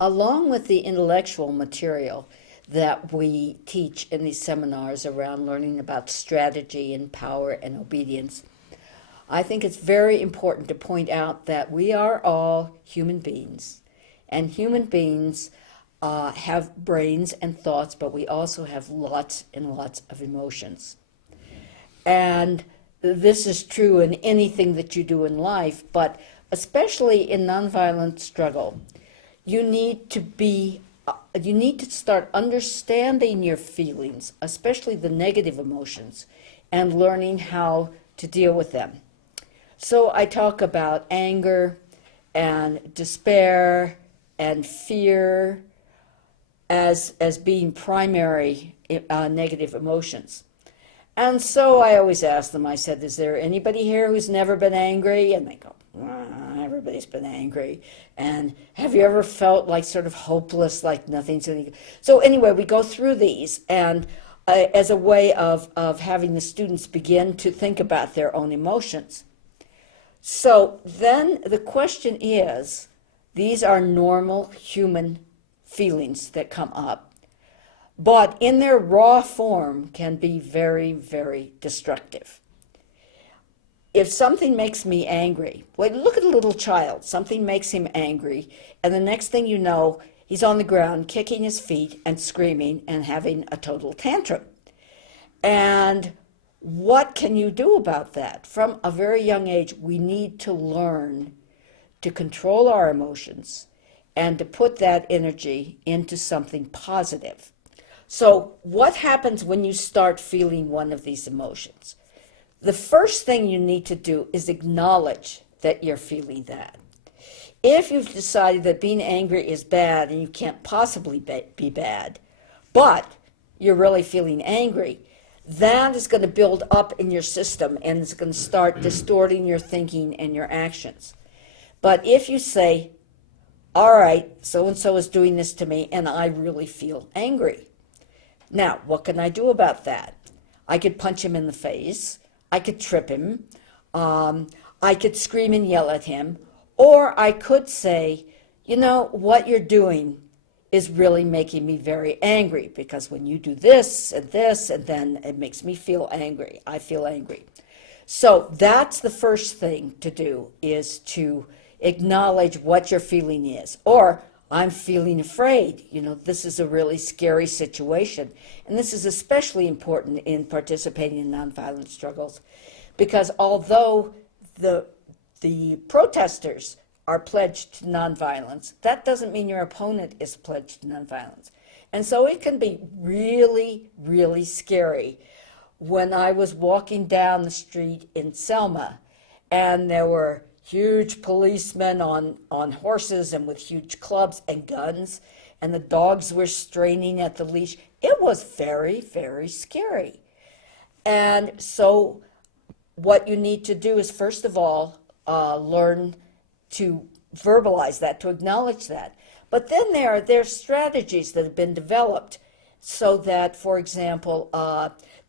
Along with the intellectual material that we teach in these seminars around learning about strategy and power and obedience, I think it's very important to point out that we are all human beings, and human beings have brains and thoughts, but we also have lots and lots of emotions. And this is true in anything that you do in life, but especially in nonviolent struggle. You need to be you need to start understanding your feelings, especially the negative emotions, and learning how to deal with them. So I talk about anger and despair and fear as being primary negative emotions. And so I always ask them, I said, is there anybody here who's never been angry? And they go, everybody's been angry. And have you ever felt like sort of hopeless, like nothing's going to... So anyway, we go through these and as a way of having the students begin to think about their own emotions. So then the question is, these are normal human feelings that come up, but in their raw form can be very, very destructive. If something makes me angry, well, look at a little child, something makes him angry, and the next thing you know, he's on the ground kicking his feet and screaming and having a total tantrum. And what can you do about that? From a very young age, we need to learn to control our emotions and to put that energy into something positive. So what happens when you start feeling one of these emotions? The first thing you need to do is acknowledge that you're feeling that. If you've decided that being angry is bad and you can't possibly be bad, but you're really feeling angry, that is going to build up in your system and it's going to start distorting your thinking and your actions. But if you say, all right, so-and-so is doing this to me and I really feel angry. Now, what can I do about that? I could punch him in the face. I could trip him. I could scream and yell at him. Or I could say, you know, what you're doing is really making me very angry because when you do this, and then it makes me feel angry. I feel angry. So that's the first thing to do, is to acknowledge what your feeling is. Or I'm feeling afraid. You know, this is a really scary situation. And this is especially important in participating in nonviolent struggles because although the protesters are pledged to nonviolence, that doesn't mean your opponent is pledged to nonviolence. And so it can be really, really scary. When I was walking down the street in Selma and there were huge policemen on horses and with huge clubs and guns, and the dogs were straining at the leash. It was very, very scary. And so what you need to do is, first of all, learn to verbalize that, to acknowledge that. But then there are strategies that have been developed so that, for example,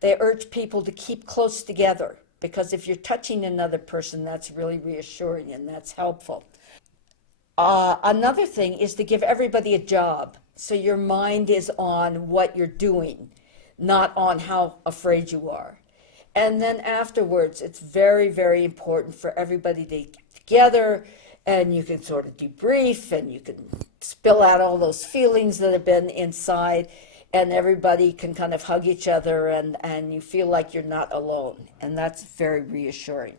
they urge people to keep close together. Because if you're touching another person, that's really reassuring and that's helpful. Another thing is to give everybody a job. So your mind is on what you're doing, not on how afraid you are. And then afterwards, it's very, very important for everybody to get together and you can sort of debrief and you can spill out all those feelings that have been inside. And everybody can kind of hug each other and you feel like you're not alone. And that's very reassuring.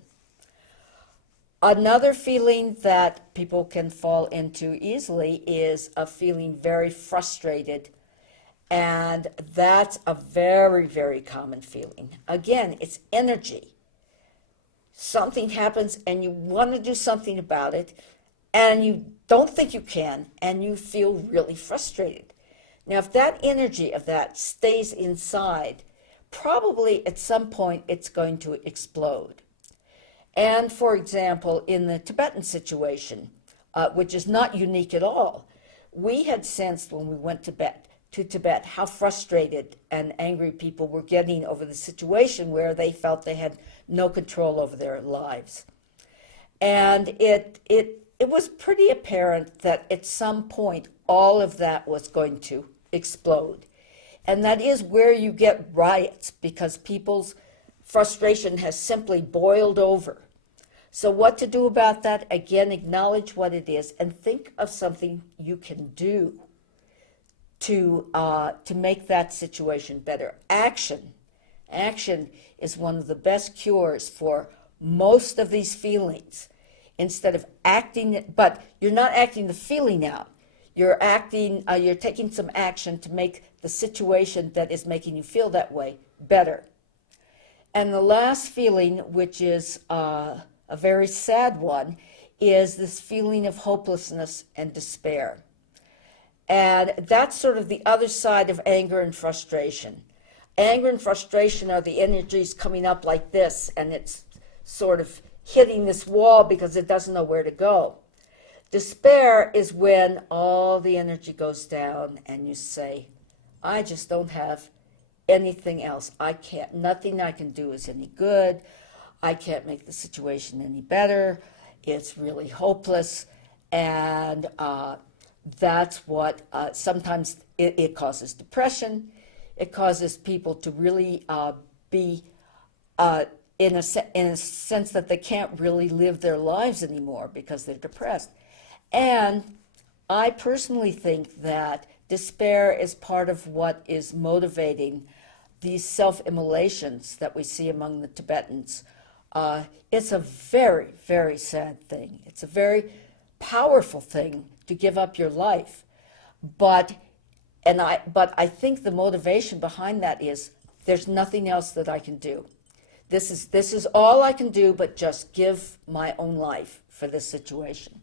Another feeling that people can fall into easily is a feeling very frustrated. And that's a very, very common feeling. Again, it's energy. Something happens and you want to do something about it and you don't think you can and you feel really frustrated. Now, if that energy of that stays inside, probably at some point it's going to explode. And for example, in the Tibetan situation, which is not unique at all, we had sensed when we went to Tibet how frustrated and angry people were getting over the situation where they felt they had no control over their lives. And it it was pretty apparent that at some point all of that was going to explode. And that is where you get riots, because people's frustration has simply boiled over. So what to do about that? Again, acknowledge what it is and think of something you can do to make that situation better. Action is one of the best cures for most of these feelings. Instead of acting, but you're not acting the feeling out. You're acting. You're taking some action to make the situation that is making you feel that way better. And the last feeling, which is a very sad one, is this feeling of hopelessness and despair. And that's sort of the other side of anger and frustration. Anger and frustration are the energies coming up like this, and it's sort of hitting this wall because it doesn't know where to go. Despair is when all the energy goes down and you say, I just don't have anything else. Nothing I can do is any good. I can't make the situation any better. It's really hopeless. And that's what sometimes it causes depression. It causes people to really be in a sense that they can't really live their lives anymore because they're depressed. And I personally think that despair is part of what is motivating these self-immolations that we see among the Tibetans. It's a very, very sad thing. It's a very powerful thing to give up your life. But I think the motivation behind that is there's nothing else that I can do. This is all I can do but just give my own life for this situation.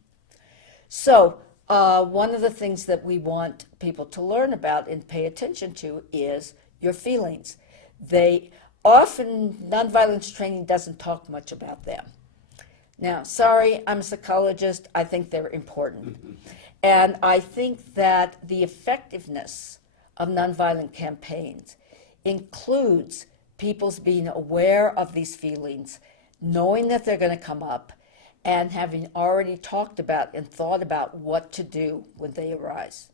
So one of the things that we want people to learn about and pay attention to is your feelings. Nonviolence training doesn't talk much about them. Now, sorry, I'm a psychologist. I think they're important. And I think that the effectiveness of nonviolent campaigns includes people's being aware of these feelings, knowing that they're going to come up, and having already talked about and thought about what to do when they arise.